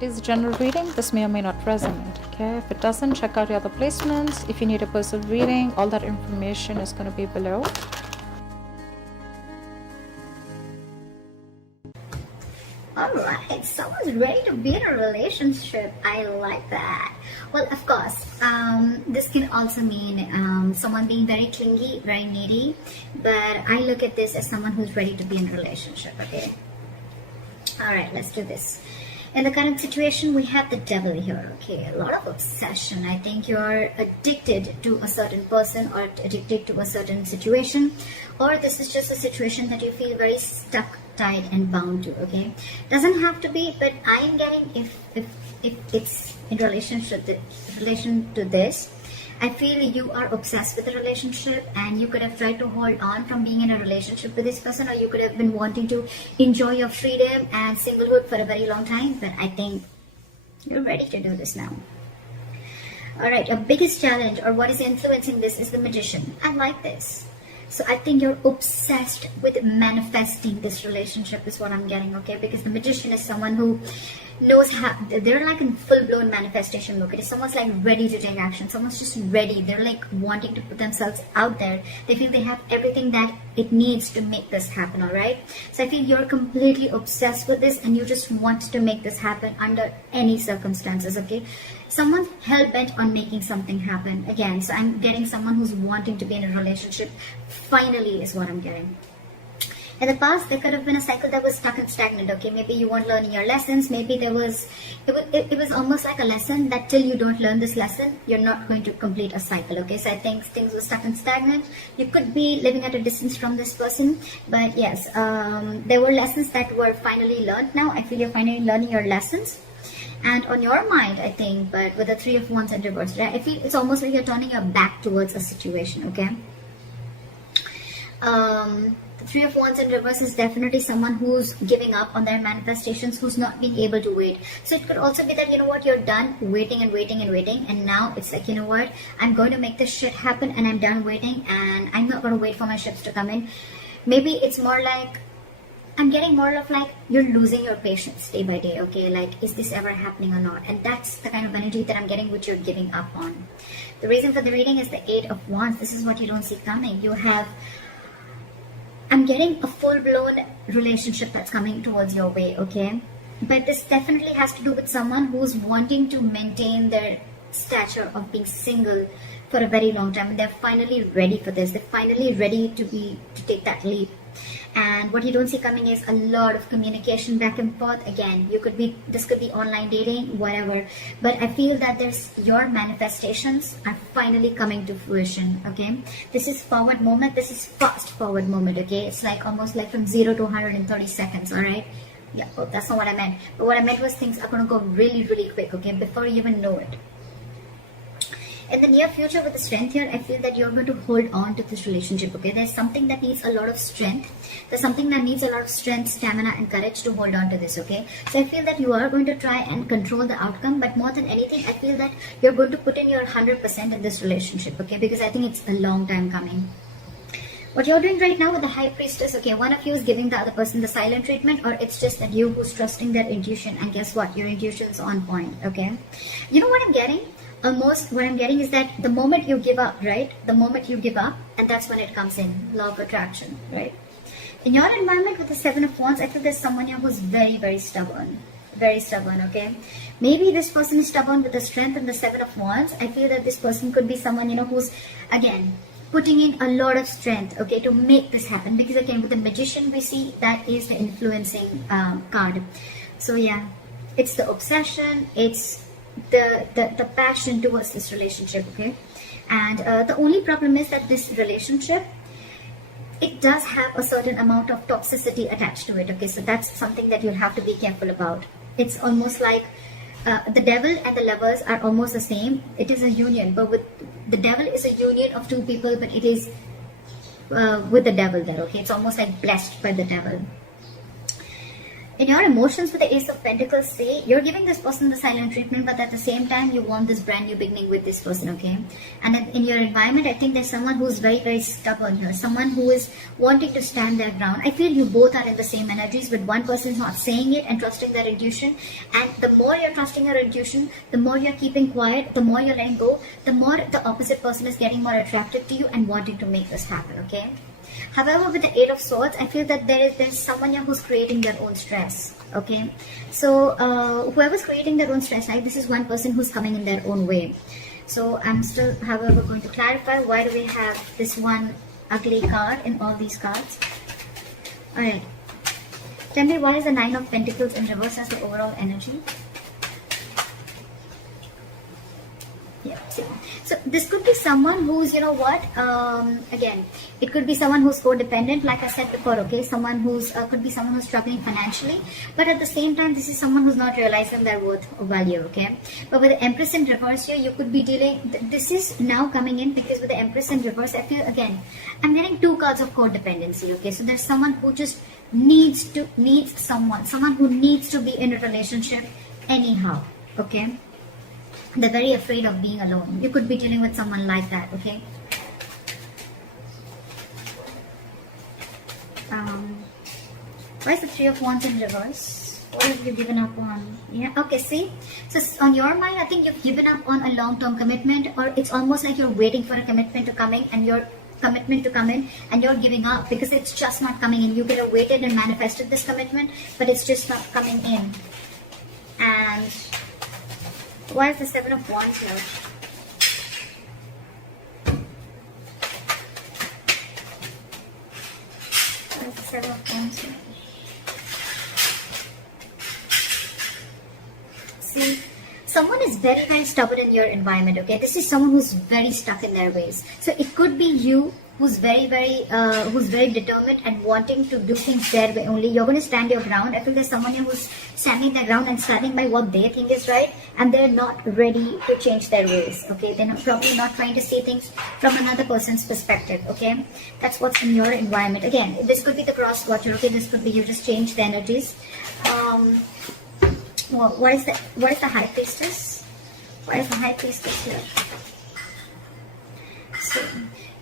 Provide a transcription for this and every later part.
It is a general reading. This may or may not resonate. Okay, if it doesn't, check out your other placements. If you need a personal reading, all that information is going to be below. Alright, someone's ready to be in a relationship. I like that. Well, of course, this can also mean someone being very clingy, very needy, but I look at this as someone who's ready to be in a relationship, okay? Alright, let's do this. In the current situation, we have the devil here, okay? A lot of obsession. I think you're addicted to a certain person or addicted to a certain situation, or this is just a situation that you feel very stuck, tied and bound to, okay? Doesn't have to be, but I am getting if it's in relation to this, I feel you are obsessed with the relationship and you could have tried to hold on from being in a relationship with this person, or you could have been wanting to enjoy your freedom and singlehood for a very long time, but I think you're ready to do this now. Alright, your biggest challenge or what is influencing this is the Magician. I like this. So I think you're obsessed with manifesting this relationship is what I'm getting, okay? Because the Magician is someone who knows how, they're like in full-blown manifestation mode. Someone's like ready to take action. Someone's just ready. They're like wanting to put themselves out there. They feel they have everything that it needs to make this happen, alright? So I feel you're completely obsessed with this and you just want to make this happen under any circumstances, okay? Someone's hell-bent on making something happen again. So I'm getting someone who's wanting to be in a relationship. Finally is what I'm getting. In the past, there could have been a cycle that was stuck and stagnant, okay? Maybe you weren't learning your lessons. Maybe it was almost like a lesson that till you don't learn this lesson, you're not going to complete a cycle, okay? So I think things were stuck and stagnant. You could be living at a distance from this person, but yes, there were lessons that were finally learned now. I feel you're finally learning your lessons. And on your mind, I think, but with the Three of Wands and reverse, right? I feel it's almost like you're turning your back towards a situation, okay? The Three of Wands in reverse is definitely someone who's giving up on their manifestations, who's not being able to wait. So it could also be that, you know what, you're done waiting and waiting and waiting, and now it's like, you know what, I'm going to make this shit happen and I'm done waiting and I'm not going to wait for my ships to come in. Maybe it's more like, I'm getting more of like, you're losing your patience day by day, okay? Like, is this ever happening or not? And that's the kind of energy that I'm getting, which you're giving up on. The reason for the reading is the Eight of Wands. This is what you don't see coming. You have, I'm getting a full-blown relationship that's coming towards your way, okay? But this definitely has to do with someone who's wanting to maintain their stature of being single for a very long time. And they're finally ready for this. They're finally ready to take that leap. And what you don't see coming is a lot of communication back and forth. Again, this could be online dating, whatever. But I feel that your manifestations are finally coming to fruition, okay? This is forward moment. This is fast forward moment, okay? It's like almost like from 0 to 130 seconds, all right? Yeah, well, that's not what I meant. But what I meant was things are going to go really, really quick, okay? Before you even know it. In the near future with the Strength here, I feel that you're going to hold on to this relationship, okay? There's something that needs a lot of strength. There's something that needs a lot of strength, stamina and courage to hold on to this, okay? So I feel that you are going to try and control the outcome, but more than anything, I feel that you're going to put in your 100% in this relationship, okay? Because I think it's a long time coming. What you're doing right now with the High Priestess, okay, one of you is giving the other person the silent treatment, or it's just that you who's trusting their intuition, and guess what? Your intuition's on point, okay? You know what I'm getting? Almost what I'm getting is that the moment you give up, right? The moment you give up, and that's when it comes in, law of attraction, right? In your environment with the Seven of Wands, I feel there's someone here who's very, very stubborn. Very stubborn, okay? Maybe this person is stubborn with the Strength and the Seven of Wands. I feel that this person could be someone, you know, who's, again, putting in a lot of strength, okay, to make this happen. Because again, with the Magician, we see that is the influencing card. So yeah, it's the obsession, it's the passion towards this relationship, okay? And the only problem is that this relationship, it does have a certain amount of toxicity attached to it, okay? So that's something that you'll have to be careful about. It's almost like the devil and the lovers are almost the same. It is a union, but with the devil is a union of two people, but it is with the devil there, okay? It's almost like blessed by the devil. in your emotions with the Ace of Pentacles, say you're giving this person the silent treatment, but at the same time you want this brand new beginning with this person, okay? And in your environment, I think there's someone who's very, very stubborn here, someone who is wanting to stand their ground. I feel you both are in the same energies, but one person is not saying it and trusting their intuition, and the more you're trusting your intuition, the more you're keeping quiet, the more you're letting go, the more the opposite person is getting more attracted to you and wanting to make this happen, okay? However, with the Eight of Swords, I feel that there's someone here who's creating their own stress, okay? So, whoever's creating their own stress, right, this is one person who's coming in their own way. So, I'm still, however, going to clarify why do we have this one ugly card in all these cards. Alright. Tell me, why is the Nine of Pentacles in reverse as the overall energy? Yeah, see. So this could be someone who's, you know what, again, it could be someone who's codependent, like I said before, okay? Someone who's, could be someone who's struggling financially, but at the same time, this is someone who's not realizing their worth or value, okay? But with the Empress in reverse here, you could be dealing, this is now coming in because with the Empress in reverse, I feel, again, I'm getting two cards of codependency, okay? So there's someone who just needs someone who needs to be in a relationship anyhow, okay? They're very afraid of being alone. You could be dealing with someone like that, okay? Why is the Three of Wands in reverse? What have you given up on? Yeah, okay, see? So on your mind, I think you've given up on a long-term commitment, or it's almost like you're waiting for a commitment to come in, and you're giving up because it's just not coming in. You could have waited and manifested this commitment, but it's just not coming in. And why is the Seven of Wands here? Why is the Seven of Wands here? See, someone is very, very stubborn in your environment, okay? This is someone who's very stuck in their ways. So it could be you who's very determined and wanting to do things their way only. You're going to stand your ground. I feel there's someone here who's standing their ground and standing by what they think is right, and they're not ready to change their ways, okay? They're probably not trying to see things from another person's perspective, okay? That's what's in your environment. Again, this could be the cross watcher, okay? This could be you just change the energies. Well, what is the High Priestess? Why is the High Priestess here? So,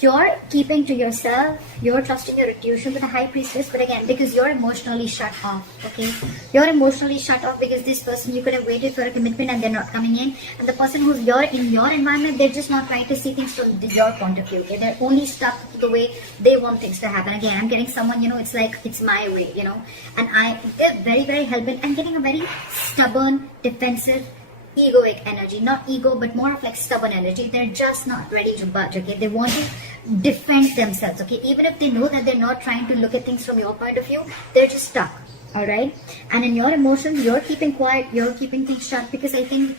you're keeping to yourself, you're trusting your intuition with the High Priestess, but again, because you're emotionally shut off, okay? You're emotionally shut off because this person, you could have waited for a commitment and they're not coming in. And the person who's in your environment, they're just not trying to see things from your point of view, okay? They're only stuck to the way they want things to happen. Again, I'm getting someone, you know, it's like, it's my way, you know? And they're very, very hell-bent. I'm getting a very stubborn, defensive, egoic energy. Not ego, but more of like stubborn energy. They're just not ready to budge, okay? They want to defend themselves, okay? Even if they know that they're not trying to look at things from your point of view, they're just stuck, all right? And in your emotions, you're keeping quiet, you're keeping things shut because I think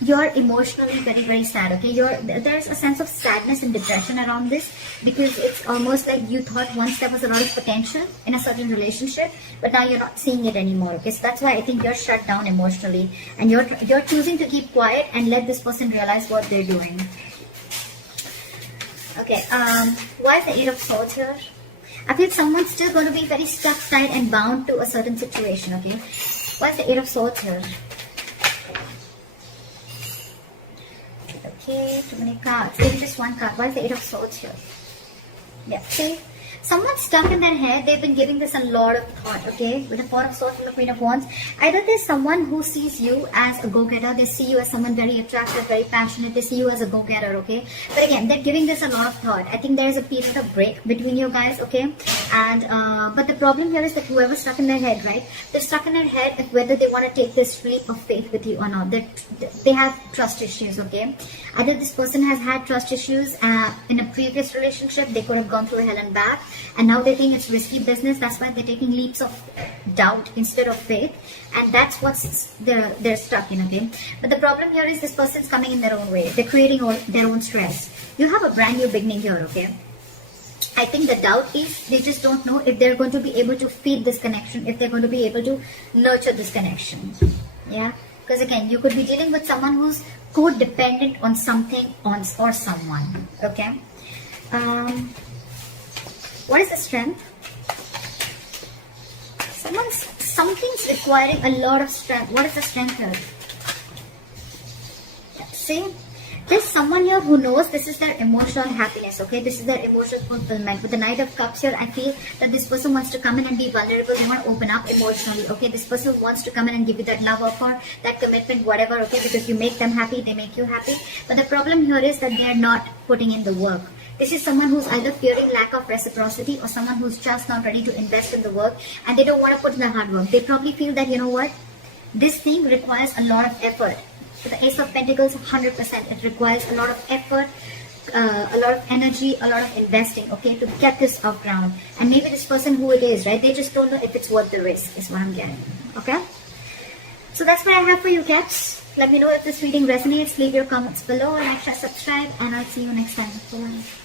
you're emotionally very, very sad, okay? There's a sense of sadness and depression around this because it's almost like you thought once there was a lot of potential in a certain relationship, but now you're not seeing it anymore, okay? So that's why I think you're shut down emotionally and you're choosing to keep quiet and let this person realize what they're doing. Okay, why is the Eight of Swords here? I feel someone's still going to be very stuck, tight and bound to a certain situation, okay? Why is the Eight of Swords here? Okay, too many cards. Maybe just one card. Why is the Eight of Swords here? Yeah, see? Someone's stuck in their head. They've been giving this a lot of thought, okay? With the Four of Swords and the Queen of Wands. Either there's someone who sees you as a go-getter. They see you as someone very attractive, very passionate. They see you as a go-getter, okay? But again, they're giving this a lot of thought. I think there is a period of break between you guys, okay? And, but the problem here is that whoever's stuck in their head, right? They're stuck in their head of whether they want to take this leap of faith with you or not. They have trust issues, okay? Either this person has had trust issues in a previous relationship. They could have gone through hell and back. And now they think it's risky business. That's why they're taking leaps of doubt instead of faith. And that's what's they're stuck in, okay? But the problem here is this person's coming in their own way. They're creating their own stress. You have a brand new beginning here, okay? I think the doubt is they just don't know if they're going to be able to feed this connection, if they're going to be able to nurture this connection. Yeah? Because again, you could be dealing with someone who's codependent on something or someone, okay? What is the Strength? Someone's something's requiring a lot of strength. What is the strength here? See, there's someone here who knows this is their emotional happiness, okay? This is their emotional fulfillment. With the Knight of Cups here, I feel that this person wants to come in and be vulnerable. They want to open up emotionally, okay? This person wants to come in and give you that love offer, that commitment, whatever, okay? Because you make them happy, they make you happy. But the problem here is that they are not putting in the work. This is someone who's either fearing lack of reciprocity or someone who's just not ready to invest in the work and they don't want to put in the hard work. They probably feel that, you know what, this thing requires a lot of effort. So the Ace of Pentacles, 100%. It requires a lot of effort, a lot of energy, a lot of investing, okay, to get this off ground. And maybe this person who it is, right, they just don't know if it's worth the risk, is what I'm getting, okay? So that's what I have for you, Caps. Let me know if this reading resonates. Leave your comments below, like, share, subscribe, and I'll see you next time. Bye.